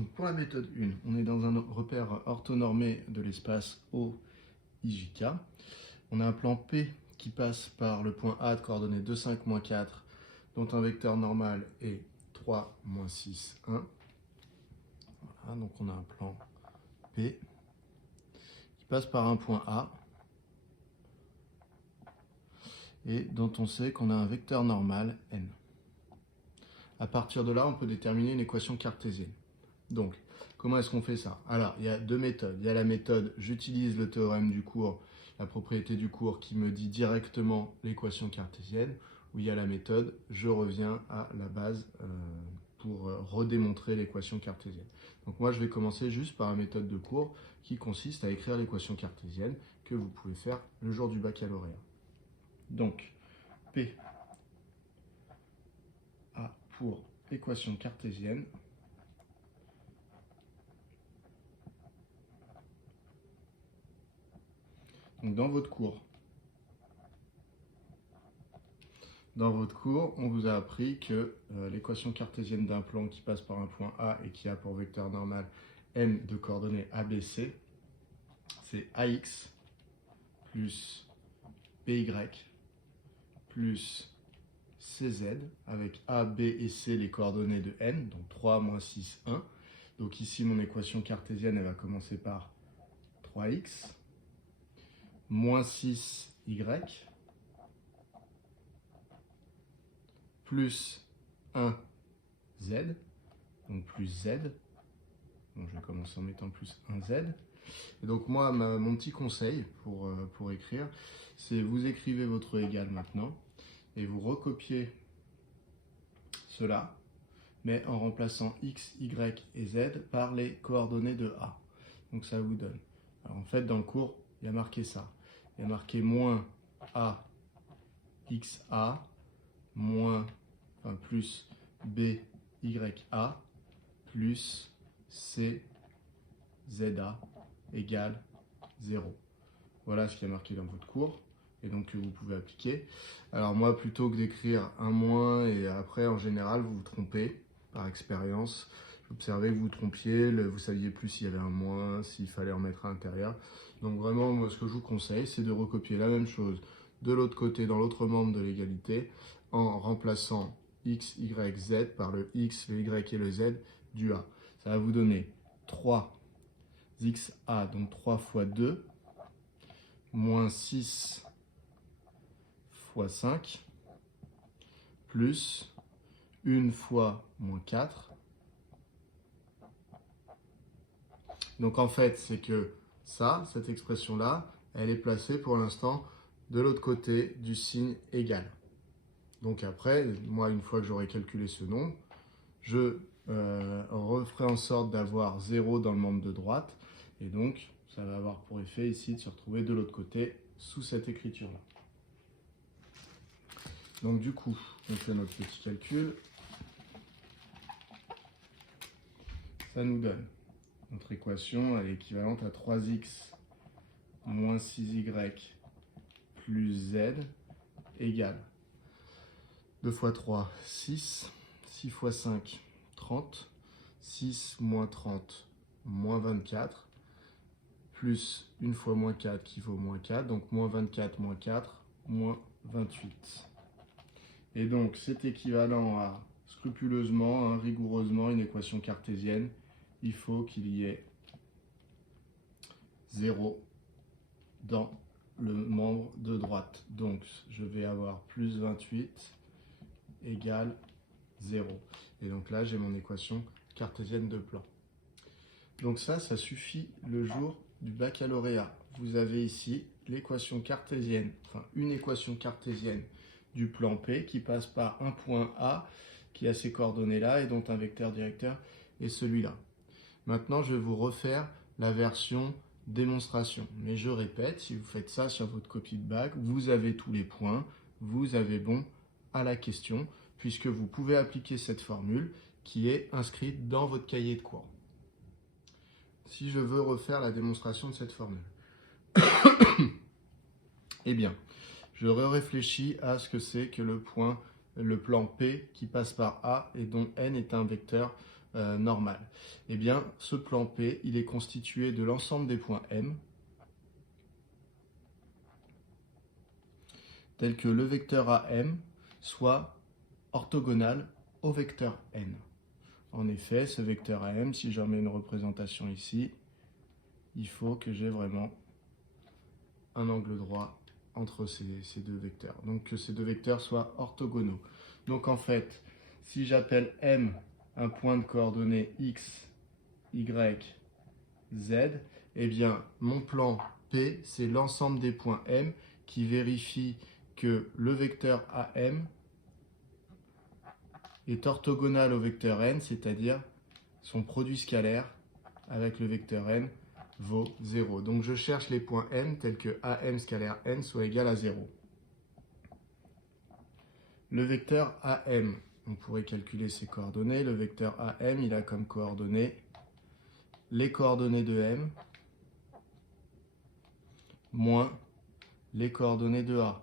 Donc pour la méthode 1, on est dans un repère orthonormé de l'espace OIJK. On a un plan P qui passe par le point A de coordonnées 2, 5, moins 4, dont un vecteur normal est 3, moins 6, 1. Voilà, donc on a un plan P qui passe par un point A et dont on sait qu'on a un vecteur normal n. À partir de là, on peut déterminer une équation cartésienne. Donc, comment est-ce qu'on fait ça? Alors, il y a deux méthodes. Il y a la méthode, j'utilise le théorème du cours, la propriété du cours qui me dit directement l'équation cartésienne, ou il y a la méthode, je reviens à la base pour redémontrer l'équation cartésienne. Donc moi, je vais commencer juste par la méthode de cours qui consiste à écrire l'équation cartésienne que vous pouvez faire le jour du baccalauréat. Donc, P A pour équation cartésienne. Donc dans votre cours, on vous a appris que l'équation cartésienne d'un plan qui passe par un point A et qui a pour vecteur normal n de coordonnées ABC, c'est AX plus BY plus CZ, avec A, B et C les coordonnées de n, donc 3, moins 6, 1. Donc ici, mon équation cartésienne, elle va commencer par 3x, moins 6y, plus 1z, donc plus z. Donc je vais commencer en mettant plus 1z. Et donc moi, mon petit conseil pour écrire, c'est vous écrivez votre égal maintenant, et vous recopiez cela, mais en remplaçant x, y et z par les coordonnées de A. Donc ça vous donne. Alors en fait, dans le cours, il y a marqué ça. Il y a marqué moins A, xa, plus b, ya, plus c, za égale 0. Voilà ce qui est marqué dans votre cours et donc que vous pouvez appliquer. Alors moi, plutôt que d'écrire un moins et après, en général, vous vous trompez par expérience. J'observais que vous vous trompiez, vous saviez plus s'il y avait un moins, s'il fallait en mettre à l'intérieur. Donc vraiment, moi, ce que je vous conseille, c'est de recopier la même chose de l'autre côté, dans l'autre membre de l'égalité, en remplaçant x, y, z par le x, le y et le z du a. Ça va vous donner 3xa, donc 3 fois 2, moins 6 fois 5, plus 1 fois moins 4. Donc en fait, c'est que ça, cette expression-là, elle est placée pour l'instant de l'autre côté du signe égal. Donc après, moi, une fois que j'aurai calculé ce nombre, je referai en sorte d'avoir 0 dans le membre de droite. Et donc, ça va avoir pour effet ici de se retrouver de l'autre côté sous cette écriture-là. Donc du coup, on fait notre petit calcul. Ça nous donne notre équation, elle est équivalente à 3x moins 6y plus z égale 2 fois 3, 6, 6 fois 5, 30, 6 moins 30, moins 24, plus 1 fois moins 4 qui vaut moins 4, donc moins 24, moins 4, moins 28. Et donc, c'est équivalent à, scrupuleusement, rigoureusement, une équation cartésienne. Il faut qu'il y ait 0 dans le membre de droite. Donc, je vais avoir plus 28 égale 0. Et donc là, j'ai mon équation cartésienne de plan. Donc ça suffit le jour du baccalauréat. Vous avez ici l'équation cartésienne, enfin une équation cartésienne du plan P qui passe par un point A qui a ces coordonnées-là et dont un vecteur directeur est celui-là. Maintenant, je vais vous refaire la version démonstration. Mais je répète, si vous faites ça sur votre copie de bac, vous avez tous les points, vous avez bon à la question, puisque vous pouvez appliquer cette formule qui est inscrite dans votre cahier de cours. Si je veux refaire la démonstration de cette formule, eh bien, je réfléchis à ce que c'est que le plan P qui passe par A et dont n est un vecteur normal. Eh bien, ce plan P, il est constitué de l'ensemble des points M, tel que le vecteur AM soit orthogonal au vecteur N. En effet, ce vecteur AM, si j'en mets une représentation ici, il faut que j'ai vraiment un angle droit entre ces deux vecteurs. Donc que ces deux vecteurs soient orthogonaux. Donc en fait, si j'appelle M un point de coordonnées X, Y, Z, eh bien mon plan P, c'est l'ensemble des points M qui vérifie que le vecteur AM est orthogonal au vecteur N, c'est-à-dire son produit scalaire avec le vecteur N vaut 0. Donc je cherche les points M tels que AM scalaire N soit égal à 0. Le vecteur AM, on pourrait calculer ses coordonnées. Le vecteur AM, il a comme coordonnées les coordonnées de M moins les coordonnées de A.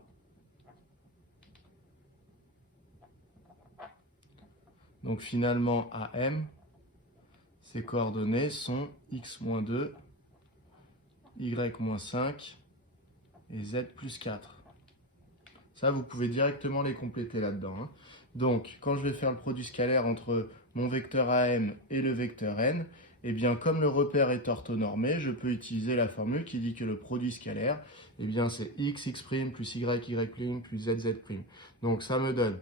Donc finalement, AM, ses coordonnées sont x-2, y-5 et z plus 4. Ça, vous pouvez directement les compléter là-dedans, hein. Donc, quand je vais faire le produit scalaire entre mon vecteur AM et le vecteur N, eh bien, comme le repère est orthonormé, je peux utiliser la formule qui dit que le produit scalaire, eh bien, c'est x, x' plus y, y' plus z, z'. Donc, ça me donne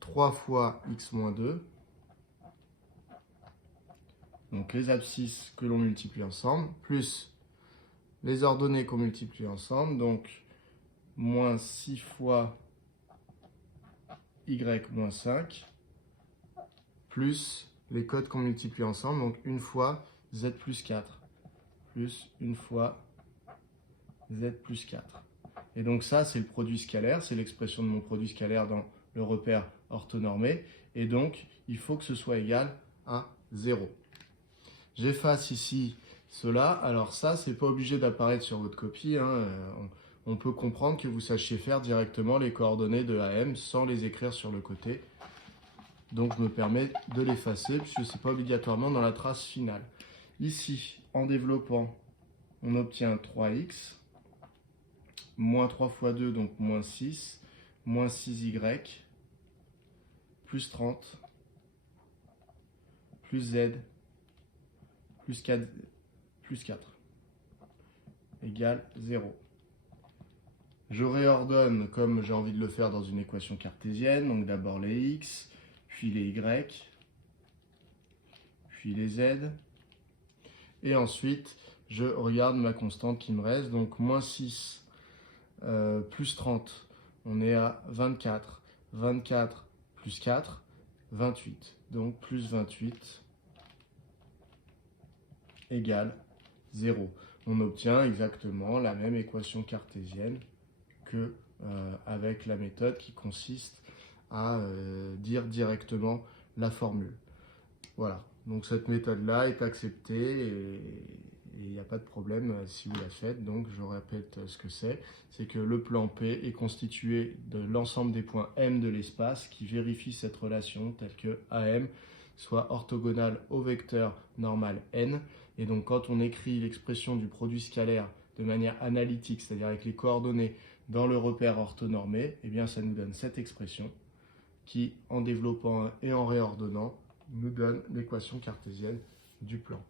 3 fois x-2. Donc, les abscisses que l'on multiplie ensemble, plus les ordonnées qu'on multiplie ensemble. Donc, moins 6 fois y moins 5, plus les codes qu'on multiplie ensemble, donc une fois z plus 4, plus une fois z plus 4. Et donc ça, c'est le produit scalaire, c'est l'expression de mon produit scalaire dans le repère orthonormé, et donc il faut que ce soit égal à 0. J'efface ici cela, alors ça, c'est pas obligé d'apparaître sur votre copie, hein. On peut comprendre que vous sachiez faire directement les coordonnées de AM sans les écrire sur le côté. Donc je me permets de l'effacer puisque ce n'est pas obligatoirement dans la trace finale. Ici, en développant, on obtient 3x, moins 3 fois 2, donc moins 6, moins 6y, plus 30, plus z, plus 4, égale 0. Je réordonne comme j'ai envie de le faire dans une équation cartésienne, donc d'abord les x, puis les y, puis les z, et ensuite je regarde ma constante qui me reste, donc moins 6 plus 30, on est à 24, 24 plus 4, 28, donc plus 28 égale 0. On obtient exactement la même équation cartésienne que avec la méthode qui consiste à dire directement la formule. Voilà, donc cette méthode-là est acceptée et il n'y a pas de problème si vous la faites. Donc je répète ce que c'est que le plan P est constitué de l'ensemble des points M de l'espace qui vérifie cette relation telle que AM soit orthogonale au vecteur normal N. Et donc quand on écrit l'expression du produit scalaire de manière analytique, c'est-à-dire avec les coordonnées dans le repère orthonormé, eh bien ça nous donne cette expression qui, en développant et en réordonnant, nous donne l'équation cartésienne du plan.